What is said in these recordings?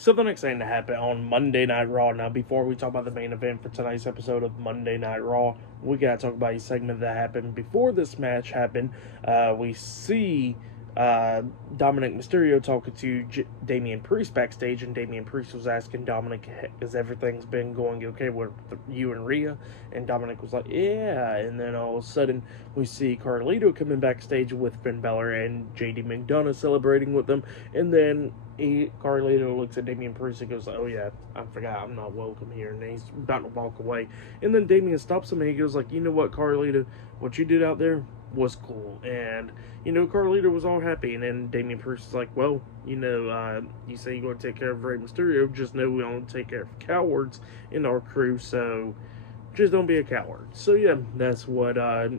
Something exciting to happen on Monday Night Raw. Now, before we talk about the main event for tonight's episode of Monday Night Raw, we gotta talk about a segment that happened before this match happened. We see Dominic Mysterio talking to Damian Priest backstage, and Damian Priest was asking Dominic, "Has everything's been going okay with you and Rhea?" And Dominic was like, "Yeah." And then all of a sudden, we see Carlito coming backstage with Finn Balor and JD McDonough celebrating with them, and then Carlito looks at Damian Priest and goes, "Oh yeah, I forgot I'm not welcome here," and he's about to walk away. And then Damian stops him and he goes like, "You know what, Carlito, what you did out there was cool." And Carlito was all happy. And then Damian Priest is like, "Well, you say you're going to take care of Rey Mysterio, just know we don't take care of cowards in our crew, so just don't be a coward." So yeah, that's what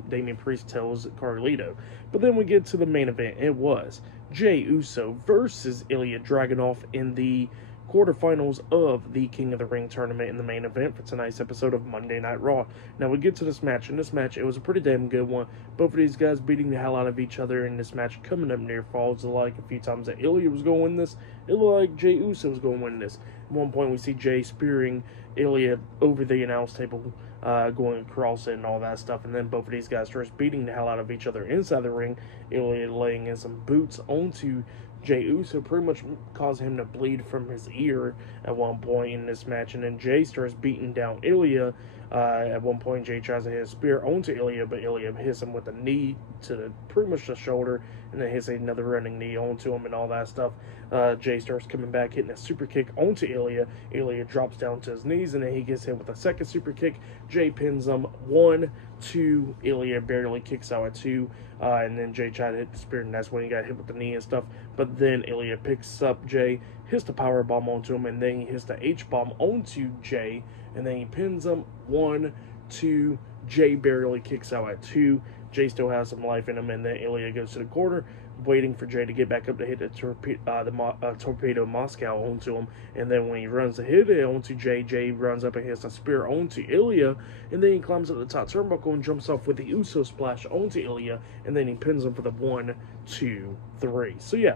Damian Priest tells Carlito. But then we get to the main event. It was Jey Uso versus Ilja Dragunov in the quarterfinals of the King of the Ring tournament in the main event for tonight's episode of Monday Night Raw. Now we get to this match. In this match, it was a pretty damn good one. Both of these guys beating the hell out of each other in this match, coming up near falls. Like a few times that Ilja was going to win this, it looked like Jey Uso was going to win this. At one point, we see Jey spearing Ilja over the announce table, going across it and all that stuff, and then both of these guys starts beating the hell out of each other inside the ring. Ilja laying in some boots onto Jey Uso, pretty much caused him to bleed from his ear at one point in this match, and then Jey starts beating down Ilja. At one point, Jey tries to hit a spear onto Ilja, but Ilja hits him with a knee to pretty much the shoulder, and then hits another running knee onto him and all that stuff. Jey starts coming back, hitting a super kick onto Ilja. Ilja drops down to his knees, and then he gets hit with a second super kick. Jey pins him 1, 2. Ilja barely kicks out at 2, and then Jey tried to hit the spear, and that's when he got hit with the knee and stuff. But then Ilja picks up Jey, hits the power bomb onto him, and then he hits the H-bomb onto Jey, and then he pins him 1, 2. Jey barely kicks out at 2. Jey still has some life in him, and then Ilja goes to the corner, waiting for Jey to get back up to hit the Torpedo Moscow onto him. And then when he runs to hit it onto Jey, Jey runs up and hits a spear onto Ilja, and then he climbs up the top turnbuckle and jumps off with the Uso splash onto Ilja, and then he pins him for the 1, 2, 3. So yeah,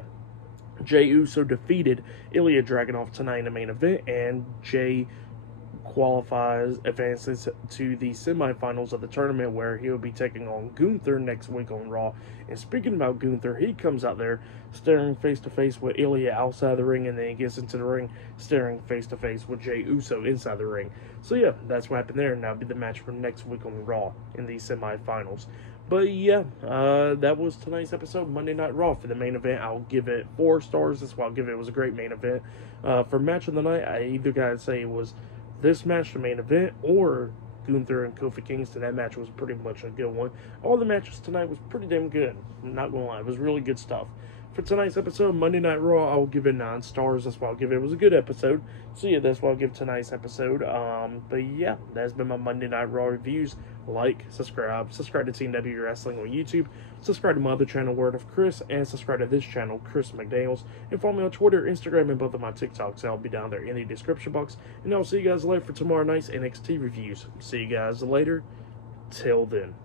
Jey Uso defeated Ilja Dragunov tonight in the main event, and Jey advances to the semifinals of the tournament, where he'll be taking on Gunther next week on Raw. And speaking about Gunther, he comes out there staring face to face with Ilja outside the ring, and then he gets into the ring staring face to face with Jey Uso inside the ring. So yeah, that's what happened there, and that'll be the match for next week on Raw in the semifinals. But yeah, that was tonight's episode, Monday Night Raw. For the main event, I'll give it 4 stars. That's why I'll give it. It was a great main event. For match of the night, I either gotta say it was this match, the main event, or Gunther and Kofi Kingston. That match was pretty much a good one. All the matches tonight was pretty damn good. I'm not gonna lie, it was really good stuff. For tonight's episode, Monday Night Raw, I'll give it 9 stars. That's why I'll give it. It was a good episode. So yeah, that's why I'll give tonight's episode. But yeah, that's been my Monday Night Raw reviews. Like, subscribe to Team W Wrestling on YouTube. Subscribe to my other channel, Word of Chris, and subscribe to this channel, Chris McDaniels. And follow me on Twitter, Instagram, and both of my TikToks. I'll be down there in the description box. And I'll see you guys later for tomorrow night's NXT reviews. See you guys later. Till then.